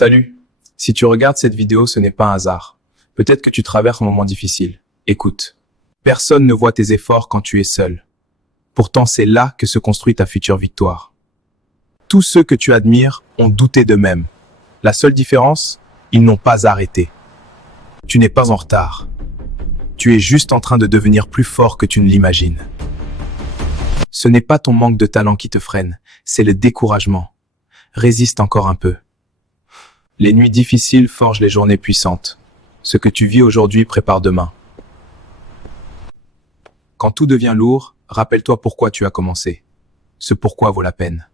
Salut. Si tu regardes cette vidéo, ce n'est pas un hasard. Peut-être que tu traverses un moment difficile. Écoute. Personne ne voit tes efforts quand tu es seul. Pourtant, c'est là que se construit ta future victoire. Tous ceux que tu admires ont douté d'eux-mêmes. La seule différence, ils n'ont pas arrêté. Tu n'es pas en retard. Tu es juste en train de devenir plus fort que tu ne l'imagines. Ce n'est pas ton manque de talent qui te freine, c'est le découragement. Résiste encore un peu. Les nuits difficiles forgent les journées puissantes. Ce que tu vis aujourd'hui prépare demain. Quand tout devient lourd, rappelle-toi pourquoi tu as commencé. Ce pourquoi vaut la peine.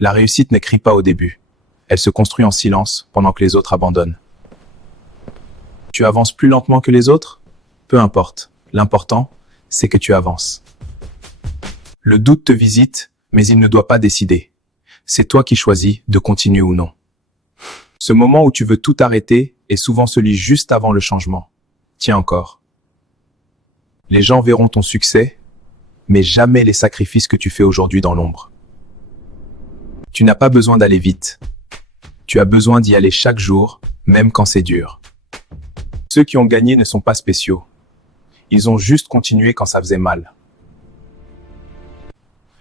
La réussite n'écrit pas au début. Elle se construit en silence pendant que les autres abandonnent. Tu avances plus lentement que les autres? Peu importe. L'important, c'est que tu avances. Le doute te visite, mais il ne doit pas décider. C'est toi qui choisis de continuer ou non. Ce moment où tu veux tout arrêter est souvent celui juste avant le changement. Tiens encore. Les gens verront ton succès, mais jamais les sacrifices que tu fais aujourd'hui dans l'ombre. Tu n'as pas besoin d'aller vite. Tu as besoin d'y aller chaque jour, même quand c'est dur. Ceux qui ont gagné ne sont pas spéciaux. Ils ont juste continué quand ça faisait mal.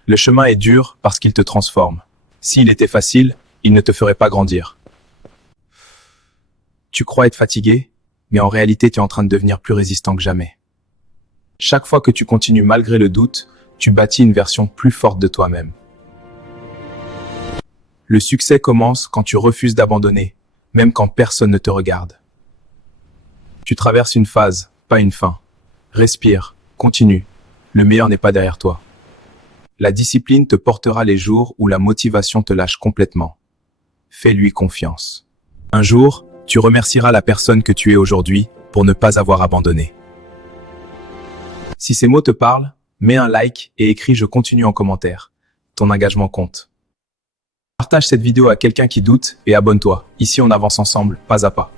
Le chemin est dur parce qu'il te transforme. S'il était facile, il ne te ferait pas grandir. Tu crois être fatigué, mais en réalité tu es en train de devenir plus résistant que jamais. Chaque fois que tu continues malgré le doute, tu bâtis une version plus forte de toi-même. Le succès commence quand tu refuses d'abandonner, même quand personne ne te regarde. Tu traverses une phase, pas une fin. Respire, continue. Le meilleur n'est pas derrière toi. La discipline te portera les jours où la motivation te lâche complètement. Fais-lui confiance. Un jour, tu remercieras la personne que tu es aujourd'hui pour ne pas avoir abandonné. Si ces mots te parlent, mets un like et écris « Je continue » en commentaire. Ton engagement compte. Partage cette vidéo à quelqu'un qui doute et abonne-toi. Ici, on avance ensemble, pas à pas.